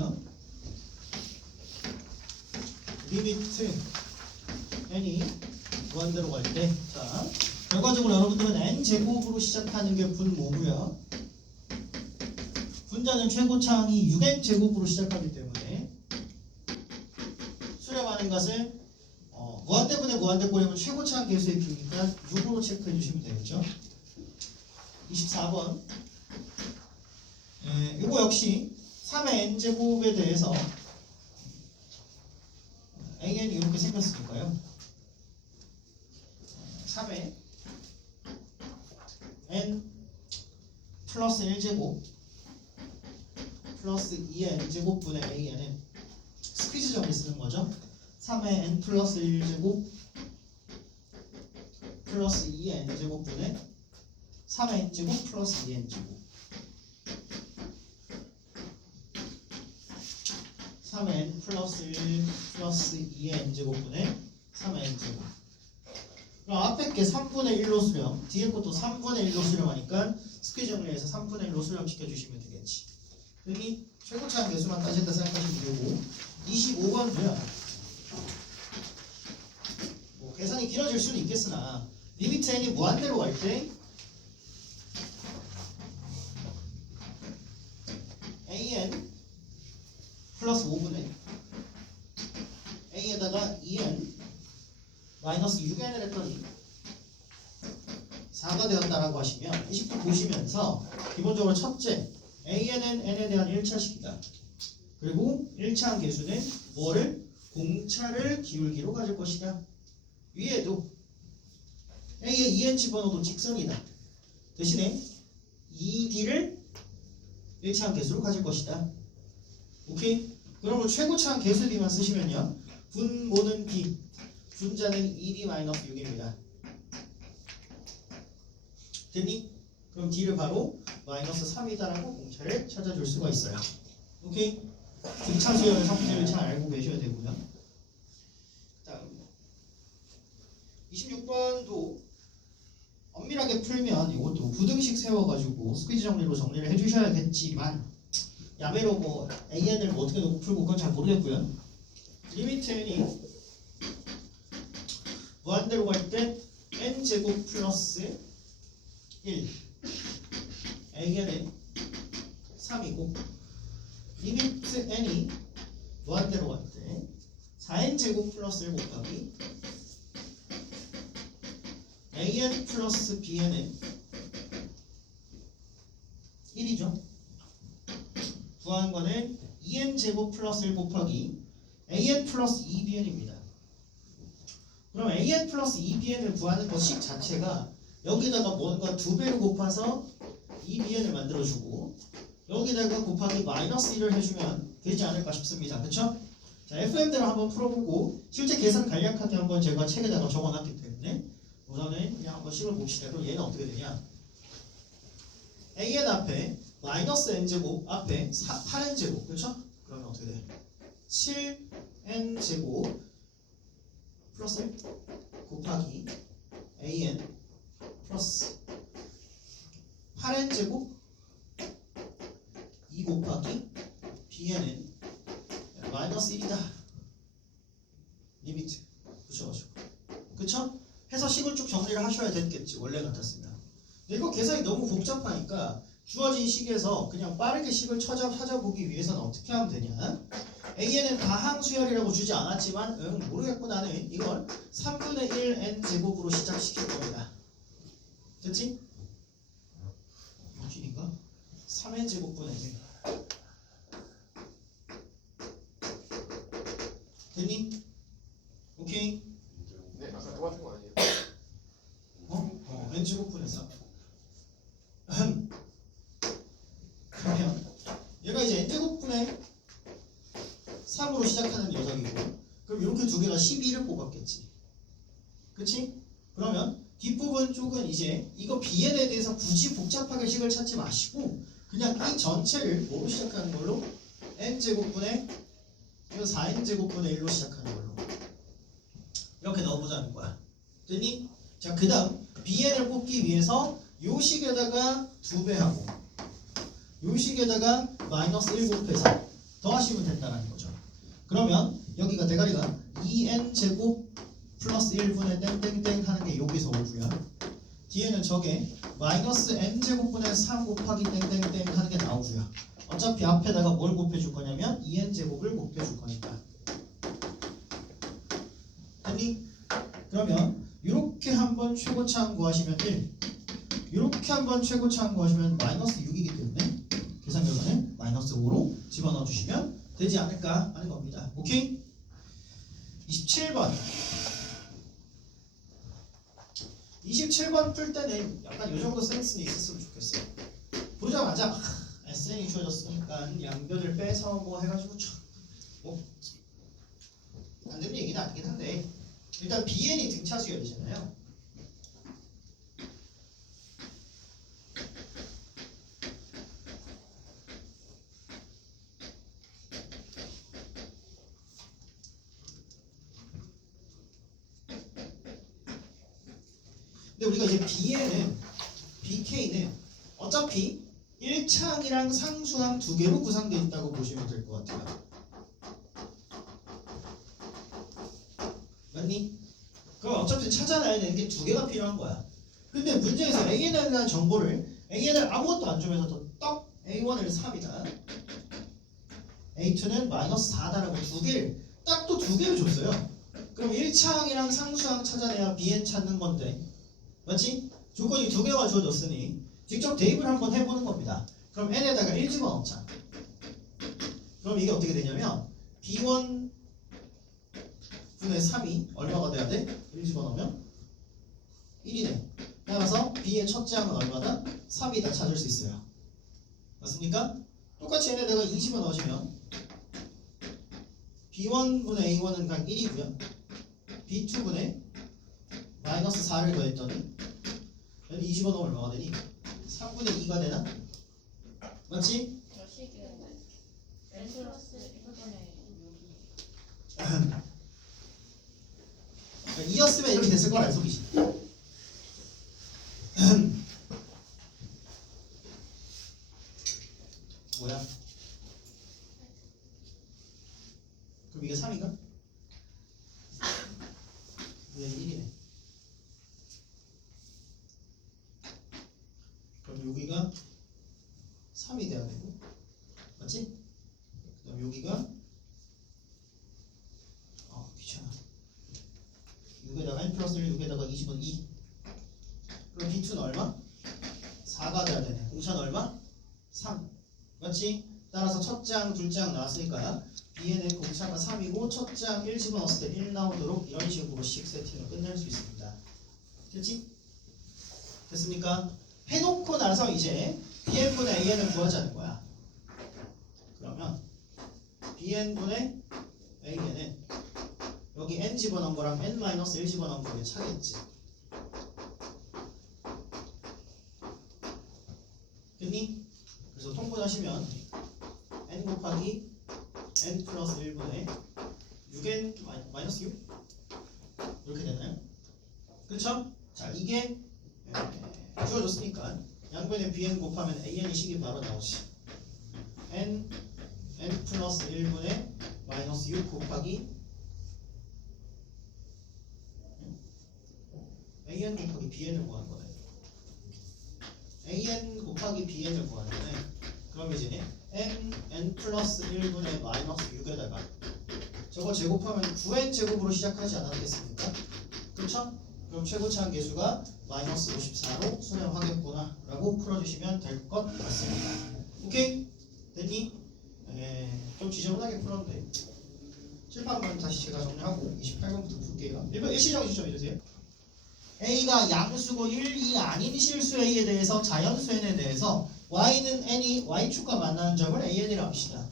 보시면요. 리미트 n이 무한대로 갈 때, 자, 결과적으로 여러분들은 n제곱으로 시작하는 게 분모고요. 분자는 최고차항이 6n제곱으로 시작하기 때문에 수렴하는 것을 무한대분의 무한대꼴이면 최고차항 계수의 비니까 6으로 체크해 주시면 되겠죠. 24번. 이거 역시 3의 n제곱에 대해서 an이 이렇게 생겼으니까요. 3의 n 플러스 1제곱 플러스 2n제곱분의 an은 스퀴즈 정리 쓰는 거죠. 3의 n 플러스 1제곱 플러스 2n제곱분의 3의 n제곱 플러스 2n제곱 3의 n 플러스 1 플러스 2의 n제곱분의 3의 n제곱. 그럼 앞에 게 3분의 1로 수렴, 뒤에 것도 3분의 1로 수렴하니까 스퀴즈 정리해서 3분의 1로 수렴시켜주시면 되겠지. 여기 최고차항 개수만 따진다 생각하시면 되고, 25번도요. 뭐 계산이 길어질 수는 있겠으나 리미트 n이 무한대로 갈 때 an 플러스 5분의 a에다가 2n 마이너스 6n을 했더니 4가 되었다라고 하시면 이 식도 보시면서 기본적으로 첫째 an은 n에 대한 1차식이다. 그리고 1차항 계수는 뭐를? 공차를 기울기로 가질 것이다. 위에도 a에 2n 집어넣어도 직선이다. 대신에 2d를 1차항 계수로 가질 것이다. 오케이? 그러면 최고차항 계수 B만 쓰시면요. 분모는 B, 분자는 2D-6입니다. 됐니? 그럼 D를 바로 마이너스 3이다라고 공차를 찾아줄 수가 있어요. 오케이? 등차수열의 성질을 잘 알고 계셔야 되고요. 다음 26번도 엄밀하게 풀면 이것도 부등식 세워가지고 스퀴즈 정리로 정리를 해주셔야겠지만 야매로 뭐 AN을 뭐 어떻게 놓고 풀고 그건 잘 모르겠고요. 리미트 n이 무한대로 갈 때 n제곱 플러스 1 AN은 3이고 리미트 n이 무한대로 갈 때 4n제곱 플러스 1 곱하기 an 플러스 bn은 1이죠. 구하는 거는 2n제곱 플러스 1 곱하기 an 플러스 2bn입니다. 그럼 an 플러스 2bn을 구하는 것식 자체가 여기다가 뭔가 2배로 곱해서 2bn을 만들어주고 여기다가 곱하기 마이너스 1을 해주면 되지 않을까 싶습니다. 그쵸? 자, FM대로 한번 풀어보고 실제 계산 간략하게 한번 제가 책에다가 적어놨기 때문에 우선은 그냥 한번 식을 봅시다. 그럼 얘는 어떻게 되냐? an 앞에 마이너스 n제곱 앞에 8n제곱 그렇죠? 그러면 어떻게 돼? 7n제곱 플러스 1 곱하기 an 플러스 8n제곱 2 곱하기 bn은 마이너스 1이다. 리미트 붙여가지고 그쵸? 해서 식을 쭉 정리를 하셔야 됐겠지 원래 같았으면. 근데 이거 계산이 너무 복잡하니까 주어진 식에서 그냥 빠르게 식을 찾아보기 위해서는 어떻게 하면 되냐? A에는 다항수열이라고 주지 않았지만 모르겠고 나는 이걸 3분의 1 n제곱으로 시작시킬 겁니다. 됐지? 여기니까 3n제곱분의 1 됐니? 오케이? 네, 아까 똑같은 거 아니에요? n제곱분의 3 그러면 얘가 이제 n제곱분의 3으로 시작하는 녀석이고 그럼 이렇게 두 개가 12를 뽑았겠지. 그치? 그러면 뒷부분 쪽은 이제 이거 bn에 대해서 굳이 복잡하게 식을 찾지 마시고 그냥 이 전체를 뭐로 시작하는 걸로? n제곱분의 이거 4n제곱분의 1로 시작하는 걸로 이렇게 넣어보자는 거야. 됐니? 자, 그 다음 bn을 뽑기 위해서 요 식에다가 2배하고 요 식에다가 마이너스 1 곱해서 더하시면 된다는 거죠. 그러면 여기가 대가리가 2n 제곱 플러스 1분의 땡땡땡 하는 게 여기서 오고요. 뒤에는 저게 마이너스 n 제곱분의 3 곱하기 땡땡땡 하는 게 나오고요. 어차피 앞에다가 뭘 곱해줄 거냐면 2n 제곱을 곱해줄 거니까. 됐니? 그러면 이렇게 한번 최고차항 구하시면 1, 이렇게 한번 최고차항 구하시면 마이너스 6이기 때문에 계산 결과는 마이너스 5로 집어넣어 주시면 되지 않을까 하는 겁니다. 오케이? 27번 27번 풀 때는 약간 이 정도 센스는 있었으면 좋겠어요. 보자마자 SN이 주어졌으니까 양변을 빼서 뭐 해가지고 뭐 안 되는 얘기는 아니긴 한데 일단 BN이 등차 수열이잖아요. 근데 우리가 이제 BK는 어차피 1차항이랑 상수항 두 개로 구성되어 있다고 보시면 될 것 같아요. 맞니? 그럼 어차피 찾아놔야 되는 게 두 개가 필요한 거야. 근데 문제에서 AN에 대한 정보를 AN을 아무것도 안 주면서 떡 A1을 3이다, A2는 마이너스 4다라고 딱 또 두 개를 줬어요. 그럼 1차항이랑 상수항 찾아내야 BN 찾는 건데, 맞지? 조건이 두 개가 주어졌으니 직접 대입을 한번 해보는 겁니다. 그럼 n에다가 1 집어넣자. 그럼 이게 어떻게 되냐면 b1 분의 3이 얼마가 돼야 돼? 1 집어넣으면 1이네. 따라서 b의 첫째 항은 얼마다? 3이다 찾을 수 있어요. 맞습니까? 똑같이 n에다가 2 집어넣으시면 b1 분의 a1은 그냥 1이고요. b2 분의 마이너스 4를 더했더니 2 집어넣으면 얼마가 되니? 3분의 2가 되나? 맞지? N 플러스 1분의 6이 2였으면 이렇게 됐을 거란 소리지. 뭐야? 그럼 이게 3인가? 네, 1이네. 그럼 여기가 3이 돼야 되고, 맞지? 그 다음 여기가 귀찮아. 6에다가 n 플러스 1, 6에다가 20은 2. 그럼 B2는 얼마? 4가 돼야 되네. 공차는 얼마? 3. 맞지? 따라서 첫째 항, 둘째 항 나왔으니까 B에는 공차가 3이고 첫째 항 1 집어넣었을 때 1 나오도록 이런 식으로 식 세팅을 끝낼 수 있습니다. 됐지? 됐습니까? 해놓고 나서 이제 BN분의 AN을 구하자는 거야. 그러면 BN분의 AN은 여기 n 집어넣은 거랑 n-1 집어넣은 거에 차겠지. 됐니? 그래서 통분하시면 n 곱하기 n 플러스 1분의 6n 마이너스 6 이렇게 되나요? 그렇죠? 자, 이게 주어졌으니까 양변에 bn 곱하면 an이 식이 바로 나오지. n 플러스 1분의 마이너스 6 곱하기 an 곱하기 bn을 구하는 거네. an 곱하기 bn을 구하는 거네. 그럼 이제 n 플러스 1분의 마이너스 6에다가 저거 제곱하면 9n 제곱으로 시작하지 않았겠습니까? 그렇죠? 그럼 최고차항 계수가 마이너스 54로 수렴하겠구나 라고 풀어주시면 될 것 같습니다. 오케이? 됐니? 좀 지저분하게 풀었는데 칠판만 다시 제가 정리하고 28번부터 풀게요. 1번 일시정지 좀 해주세요. A가 양수고 1, 2 아닌 실수 A에 대해서 자연수 N에 대해서 Y는 N이 Y축과 만나는 점을 AN이라고 합시다.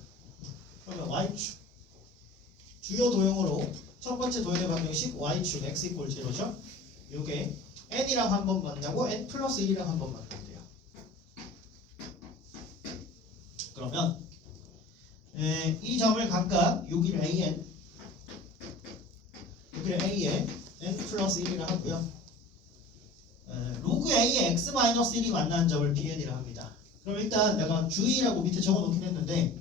그러면 Y축 주요 도형으로 첫 번째 도형의 방정식 Y축 X 이퀄 0죠. 요게 N이랑 한번 만나고 N 플러스 1이랑 한번 만난대요. 그러면 이 점을 각각 여기를 AN 여기를 A에 N 플러스 1이라 하고요. 로그 A에 X-1이 만나는 점을 BN이라 합니다. 그럼 일단 내가 주의라고 밑에 적어놓긴 했는데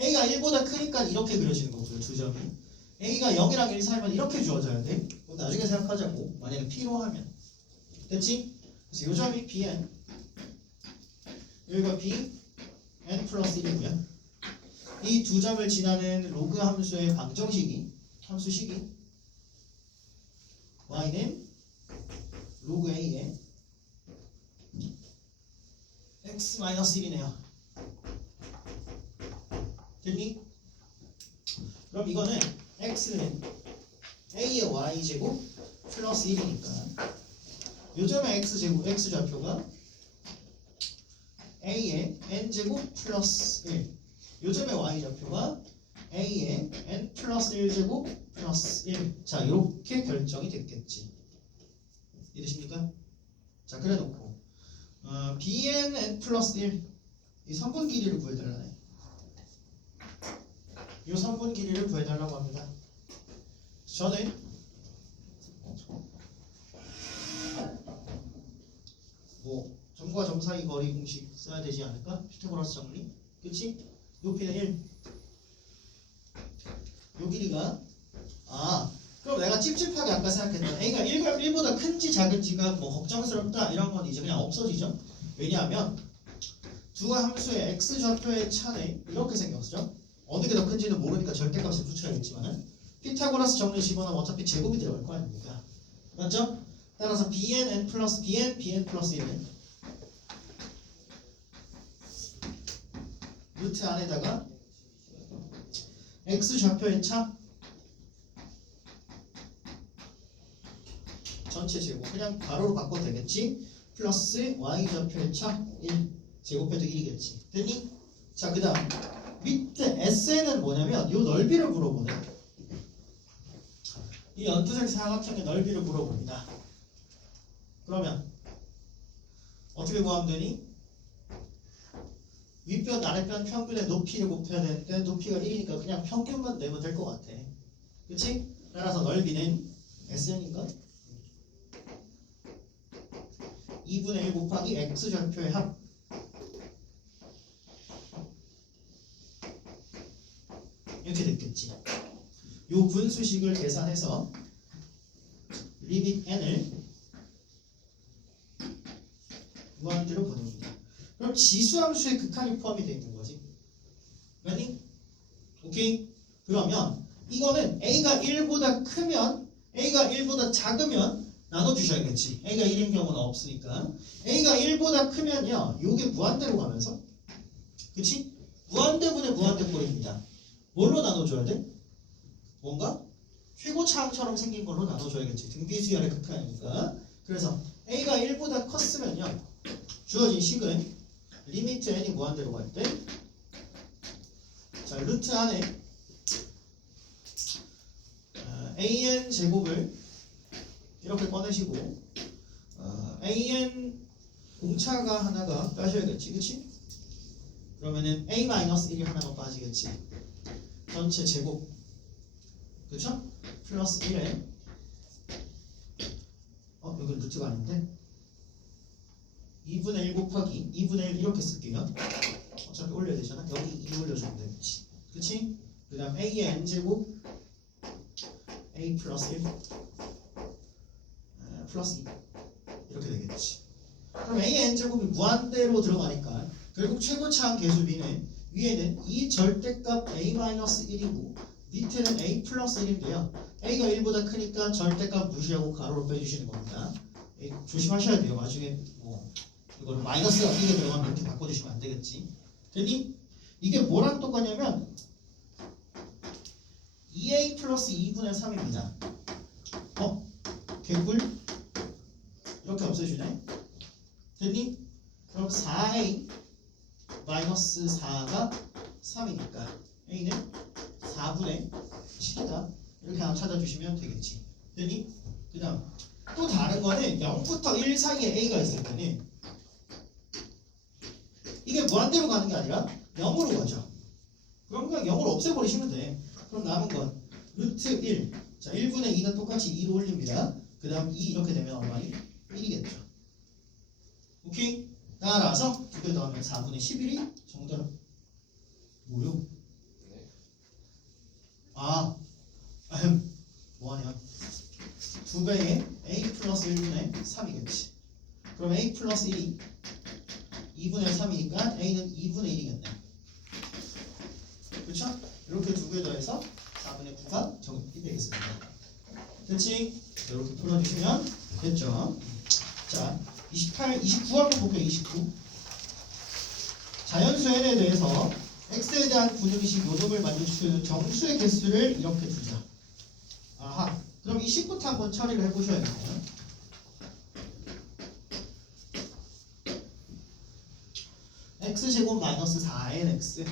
A가 1보다 크니까 이렇게 그려지는 거고요. 두 점이. A가 0이랑 1 사이면 이렇게 주어져야 돼. 그럼 나중에 생각하자고. 만약에 P로 하면. 됐지? 그래서 이 점이 Bn. 여기가 B, N 플러스 1이고요. 이 두 점을 지나는 로그 함수의 방정식이, 함수식이 Y는 로그 A에 X-1이네요. 됐니? 그럼 이거는 X는 A의 Y제곱 플러스 1이니까 요 점의 X제곱, X좌표가 A의 N제곱 플러스 1, 요 점의 Y좌표가 A의 N 플러스 1제곱 플러스 1. 자, 이렇게 결정이 됐겠지. 이해되십니까? 자, 그래 놓고 Bn N 플러스 1, 이 3분 길이를 구해달라네. 이 3분 길이를 구해달라고 합니다. 저는 뭐 점과 점 사이 거리 공식 써야 되지 않을까? 피타고라스 정리. 그치? 높이는 1. 요 길이가 그럼 내가 찝찝하게 아까 생각했던 A가 1보다 큰지 작은지가 뭐 걱정스럽다 이런 건 이제 그냥 없어지죠. 왜냐하면 두 함수의 x좌표의 차는 이렇게 생겼죠. 어느 게 더 큰지는 모르니까 절대값을 붙여야겠지만 피타고라스 정리 집어넣으면 어차피 제곱이 들어갈 거 아닙니까? 맞죠? 따라서 bn n 플러스 bn 플러스 1은 루트 안에다가 x좌표의 차 전체 제곱 그냥 가로로 바꿔도 되겠지? 플러스 y좌표의 차 1 제곱해도 1이겠지. 됐니? 자, 그 다음 밑에 SN은 뭐냐면 요 넓이를 물어보네. 이 연두색 사각형의 넓이를 물어봅니다. 그러면 어떻게 구하면 되니? 윗변 아랫변 평균의 높이를 곱해야 되는데 높이가 1이니까 그냥 평균만 내면 될 것 같아. 그치? 따라서 넓이는 SN인가? 2분의 1 곱하기 x좌표의 합 이렇게 됐겠지. 요 분수식을 계산해서 리밋 n을 무한대로 보냅니다. 그럼 지수함수의 극한이 포함이 되어 있는 거지. 맞니? 오케이? 그러면 이거는 A가 1보다 크면 A가 1보다 작으면 나눠주셔야겠지. A가 1인 경우는 없으니까. A가 1보다 크면요 요게 무한대로 가면서 그치? 무한대분의 무한대 꼴입니다. 뭘로 나눠줘야 돼? 뭔가 최고차항처럼 생긴 걸로 나눠줘야겠지. 등비수열의 극한이니까. 그래서 A가 1보다 컸으면요 주어진 식은 리미트 n이 무한대로 갈 때 자, 루트 안에 an 제곱을 이렇게 꺼내시고 an 공차가 하나가 빠져야겠지. 그치? 그러면은 a-1이 하나가 빠지겠지. 전체 제곱 그쵸? 플러스 1에 여기 루트가 아닌데 2분의 1 곱하기 2분의 1 이렇게 쓸게요. 어차피 올려야 되잖아. 여기 2 올려주면 되겠지. 그치? 그 다음 a의 n제곱 a 플러스 1 플러스 2 이렇게 되겠지. 그럼 a의 n제곱이 무한대로 들어가니까 결국 최고차항 계수 b는 위에는 이 절대값 a-1이고 밑에는 a 플러스 1인데요. a가 1보다 크니까 절대값 무시하고 가로로 빼주시는 겁니다. 조심하셔야 돼요. 나중에 뭐 이거를 마이너스가 이게 들어가면 이렇게 바꿔주시면 안 되겠지. 됐니? 이게 뭐랑 똑같냐면 2a 플러스 2분의 3입니다. 개꿀? 이렇게 없애주네. 됐니? 그럼 4a 마이너스 4가 3이니까 a는 4분의 7이다. 이렇게 하나 찾아주시면 되겠지. 됐니? 그 다음 또 다른 거는 0부터 1 사이에 a가 있을 때는 이게 무한대로 가는 게 아니라 0으로 가죠. 그럼 그냥 0으로 없애버리시면 돼. 그럼 남은 건 루트 1. 자, 1분의 2는 똑같이 2로 올립니다. 그 다음 2 이렇게 되면 얼마니? 1이겠죠. 오케이? 따라서 두 개 더하면 4분의 11이 정답. 뭐요? 뭐하냐 2배의 a 플러스 1분의 3이겠지. 그럼 a 플러스 1이 2분의 3이니까 a는 2분의 1이겠네. 그쵸? 이렇게 두 개 더해서 4분의 9가 정답이 되겠습니다. 됐지? 이렇게 풀어주시면 됐죠? 자, 29 한번 볼게요. 29. 자연수 n에 대해서 x에 대한 분위기식 요점을 만들 수 있는 정수의 개수를 이렇게 두자. 아하. 그럼 이 10부터 한번 처리를 해보셔야겠네요. x제곱 마이너스 4nx.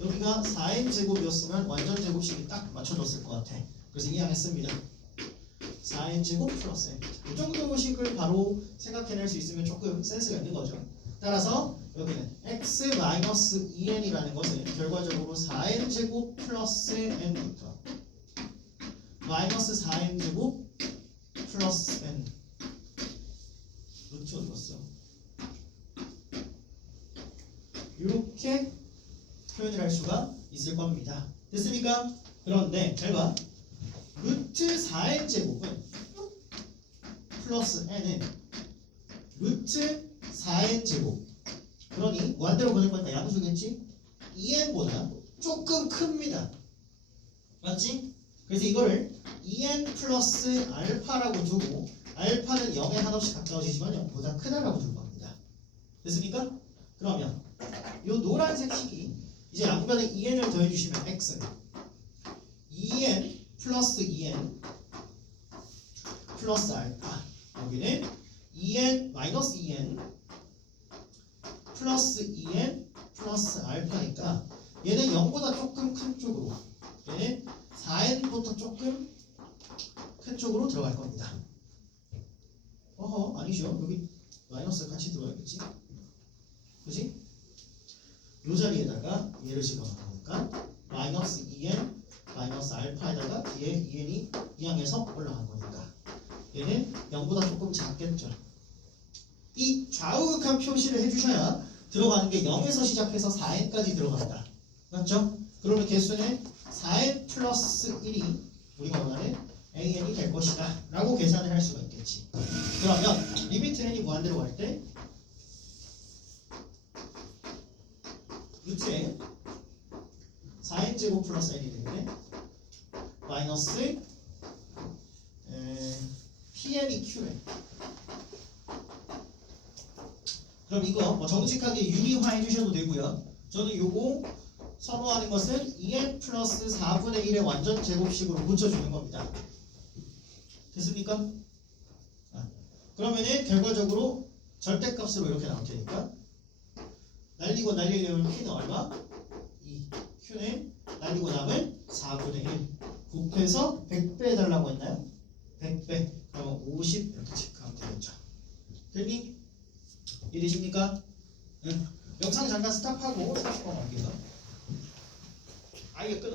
여기가 4n제곱이었으면 완전 제곱식이 딱 맞춰졌을 것 같아. 그래서 이해하겠습니다. 4n제곱 플러스 n. 이 정도 식을 바로 생각해낼 수 있으면 조금 센스가 있는 거죠. 따라서 여기는 x-2n이라는 것은 결과적으로 4n제곱 플러스 n부터 마이너스 4n제곱 플러스 n 루트 어디 갔어? 이렇게 표현을 할 수가 있을 겁니다. 됐습니까? 그런데 잘 봐. 루트 4n제곱은 플러스 n은 루트 4n제곱. 그러니 무한대로 보낼 거니까 양수겠지? 2n보다 조금 큽니다. 맞지? 그래서 이거를 2n 플러스 알파라고 두고 알파는 0에 한없이 가까워지지만 0보다 크다라고 줄 겁니다. 됐습니까? 그러면 이 노란색 식이 이제 양변에 2n을 더해주시면 x는 2n 플러스 2n 플러스 알파. 여기는 2n 마이너스 2n 플러스 2n 플러스 알파니까 얘는 0보다 조금 큰 쪽으로, 얘는 4n부터 조금 큰 쪽으로 들어갈 겁니다. 어허, 아니죠. 여기 마이너스 같이 들어가겠지. 그지? 이 자리에다가 얘를 집어넣으니까 마이너스 2n 마이너스 알파에다가 뒤에 2n이 이항에서 올라간 거니까 얘는 0보다 조금 작겠죠. 이 좌우극한 표시를 해주셔야 들어가는 게 0에서 시작해서 4n까지 들어간다. 맞죠? 그러면 개수는 4n 플러스 1이 우리가 원하는 an이 될 것이다 라고 계산을 할 수가 있겠지. 그러면 리미트 n이 무한대로 갈 때 루트에 4n제곱 플러스 n이 되는데 마이너스 pn이 q래. 그럼 이거 뭐 정직하게 유리화해 주셔도 되고요. 저는 요거 선호하는 것은 2n 플러스 4분의 1의 완전 제곱식으로 붙여주는 겁니다. 됐습니까? 그러면은 결과적으로 절대값으로 이렇게 나올 테니까 날리고 날리려면 p는 얼마? 2. q는 날리고 남은 4분의 1 곱해서 100배 해달라고 했나요? 100배. 그러면 50 이렇게 체크하면 되겠죠. 됐니? 이해되십니까? 응. 영상 잠깐 스탑하고 30번 갈게요. 아예 끊어.